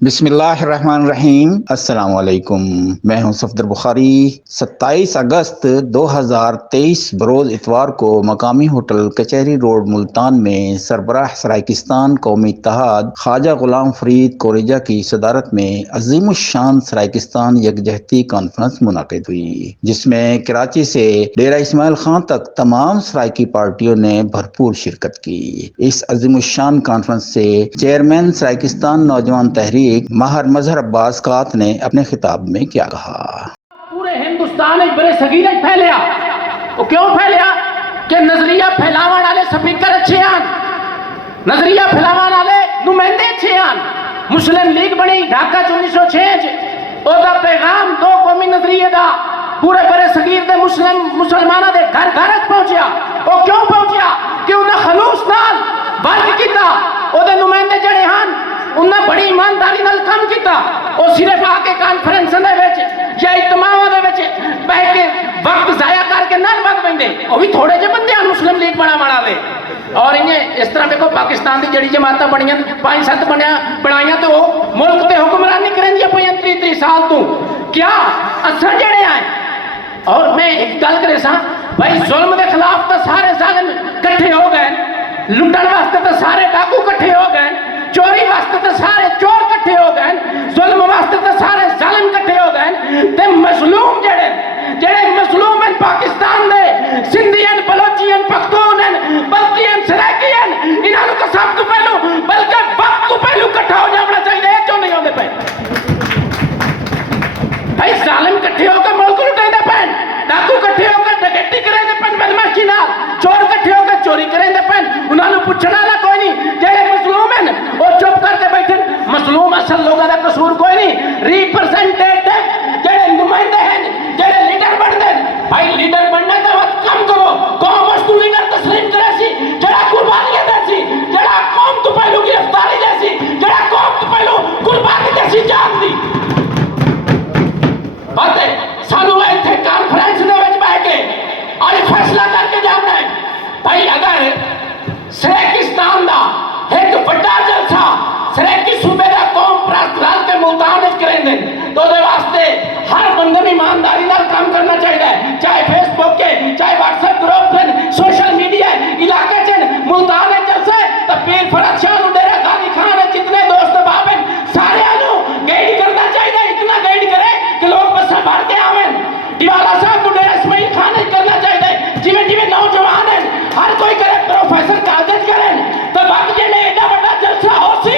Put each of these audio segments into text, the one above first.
बिस्मिल्लाहिर्रहमानिर्रहीम। अस्सलाम वालेकुम। मैं हूं सफदर बुखारी। 27 अगस्त 2023 बरोज़ इतवार को मकामी होटल कचहरी रोड मुल्तान में सरबराह सराइकिस्तान कौमी इत्तेहाद ख्वाजा गुलाम फरीद कोरेजा की सदारत में अज़ीमुश्शान सराइकिस्तान यकजहती कॉन्फ्रेंस मुनाकिद हुई, जिसमें कराची से डेरा इस्माइल खां तक तमाम सराइकी पार्टियों ने भरपूर शिरकत की। इस अज़ीमुश्शान कॉन्फ्रेंस से चेयरमैन सराइकिस्तान नौजवान तहरीक माहर मजहर अब्बास कात ने अपने खिताब में क्या कहा। पूरे हिंदुस्तान बड़े सगीरे फैलिया। वो क्यों फैलिया कि नजरिया फैलावन वाले स्पीकर अच्छे आन, नजरिया फैलावन वाले नुमाइंदे अच्छे आन। मुस्लिम लीग बनी ढाका 1906 ओदा पैगाम दो कौमी नजरिए दा पूरे बड़े सगीर दे मुसलमाना दे घर घर पहुंचया। वो क्यों पहुंचया कि उन्हें खलूस नाल वर्क कीता। ओदे नुमाइंदे जड़े हन उन्हें बड़ी ईमानदारी नाल काम किया। और सिर्फ आके कॉन्फ्रेंस या इज्तिमावां दे विच बह के वक्त जाया करके ना बग पेंदे। वो भी थोड़े जे बंदे मुस्लिम लीग बनावन वाले। और इन्हें इस तरह देखो पाकिस्तान की जड़ी जमात बनिया 5-7 बनाइया तो मुल्क ते हुक्मरानी करेंगे 35 साल तो क्या असर जड़े आए। और मैं एक गल करे सा भाई, जुल्म के खिलाफ तो सारे जालिम इकट्ठे हो गए, लुटन वास्ते तो सारे डाकू इकट्ठे हो गए, चोरी वास्ते तो सारे चोर इकट्ठे हो गए, जुल्म वास्ते तो सारे जालिम इकट्ठे हो गए। ते मजलूम जड़े जड़े मजलूम हैं पाकिस्तान दे सिंधियन बलोचियन पख्तून बल्कियन सराइकियन इन्हां को सब तो पहलू बल्कि वक्त तो पहलू इकट्ठा हो जाना चाहिए। क्यों नहीं होते पे भाई, जालिम इकट्ठे होकर मुल्क लुटाते पे, डाकू इकट्ठे होकर डकैती करेंगे पे, बदमाशी नाल चोर इकट्ठे होकर चोरी करेंगे पे। उन्होंने पूछने वाला कोई नहीं। जेड़े मजलूम हैं वो चुप करके बैठे। मजलूम असल लोगों का कसूर कोई नहीं। रिप्रेजेंटेटिव जेड़े नुमाइंदे हैं, जेड़े लीडर बनते हैं, भाई लीडर बनने का वक्त कम करो। कौम वस्तु लीडर तस्लीम करे सी, जेड़ा कुर्बानियां दे सी, जेड़ा कौम तो पहलू गिरफ्तारी दे सी, जेड़ा कौम तो पहलू कुर्बानी दे सी जान दी बात है। सानू इत्थे कॉन्फ्रेंस दे विच बैठ के और फैसला करके जाना है भाई, अगर सराइकिस्तान दा एक बड़ा जलसा सराइकी सूबे का कौम प्रस्त रल के मुल्तान विच करेंगे तो दे वास्ते हर बंदे ने ईमानदारी नाल काम करना चाहिए। चाहे फेसबुक के, चाहे व्हाट्सएप ग्रुप हैं, सोशल मीडिया इलाके च मुल्तान में जलसा तो पीर फरद शाह डेरा गाजी खान है, जितने दोस्त बाप हैं सारे गाइड करना चाहिए। इतना गाइड करे कि लोग बसा भर के आवें। दिवाला साहब को डेरा इस्माइल खान करना चाहिए। जिमें जिमें नौजवान हैं हर कोई करे, प्रोफेसर कागज करें तो बाकी जेले एडा बड़ा जलसा हो सी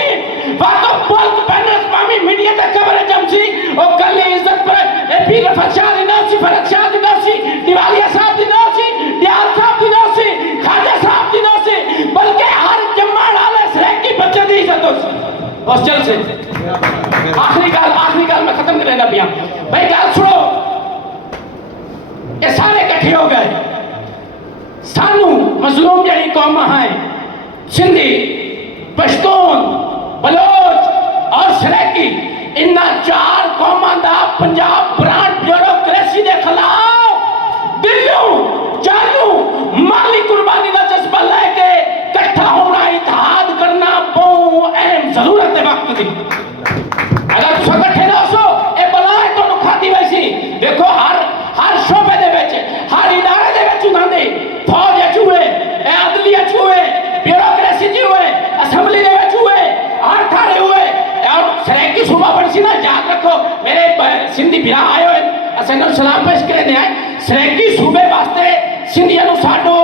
बातों मुल्क बैनर स्वामी मीडिया तक कवरेज जमसी। और कल इज्जत पर पीर फरद शाह दी नौसी, फरद शाह दी नौसी, दिवालिया साहब दी नौसी, दयाल साहब दी नौसी, खाजा साहब दी नौसी, बल्कि हर जम्मा डाले सराइकी बच्चे दी इज्जत होसी उस जलसे। आखिरी गाल मैं खत्म करना पिया भाई, गल सुनो। ये सारे इकट्ठे हो गए। सानू मजलूम जड़ी कौम है सिंधी, पश्तून, बलोच और सराइकी, इन्ना 4 कौमां दा पंजाब ब्रांड ब्यूरोक्रेसी के खिलाफ दिलों जानू माली कुर्बानी का जज्बा लेके इकट्ठा होना, इत्तेहाद करना बहुत अहम जरूरत है वक्त की। अगर तुम इकट्ठे ना हो ये बला है तो खाती वैसी देखो हर शोबे दे विच, हर इदारे दे विच उन्होंने फौज हुए, अदलिया हुए, ब्यूरोक्रेसी हुए, असेंबली दे विच हुए, हर ठारे हुए। और सराइकी सूबा बनी ना, याद रखो मेरे सिंधी बिरा आए हुए असें सलाम पेश करने आए। सराइकी सूबे वास्ते सिंधियों को साडो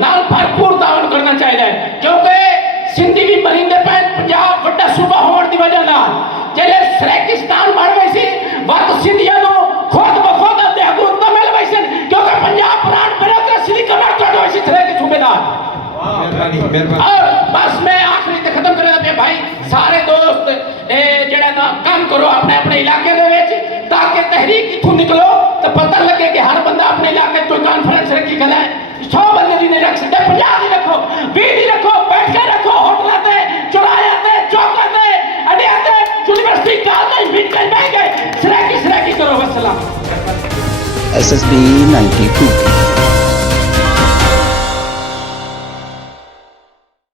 नाल भरपूर तावन करना चाहिए, क्योंकि सिंधी भी मरींदे पे पंजाब बड़ा सूबा होने की वजह नाल जेले सराइकिस्तान बन गई सी वत सिंधियों को खुद बखुद हुकूमत मिल गई सी, क्योंकि पंजाब ब्रांड ब्यूरोक्रेसी की कमर तोड़ गई सी सराइकी सूबेदार। और बस मैं आखिरी ते खत्म करना पे भाई, सारे दोस्त जेड़ा ना काम करो अपने अपने इलाके दे विच, ताकि तहरीक इथों निकलो तो पता लगे कि हर बंदा अपने इलाके कोई कॉन्फ्रेंस रखी गला है। 100 बंदे नहीं रख सकते, 50 नहीं रखो, 20 नहीं रखो, बैठ के रखो होटलों पे, चौराहे पे, चौकों पे, अड्डियां पे, यूनिवर्सिटी कॉलेज मीटिंग में गए सराइकी करो। वस्सलाम। SSB 92।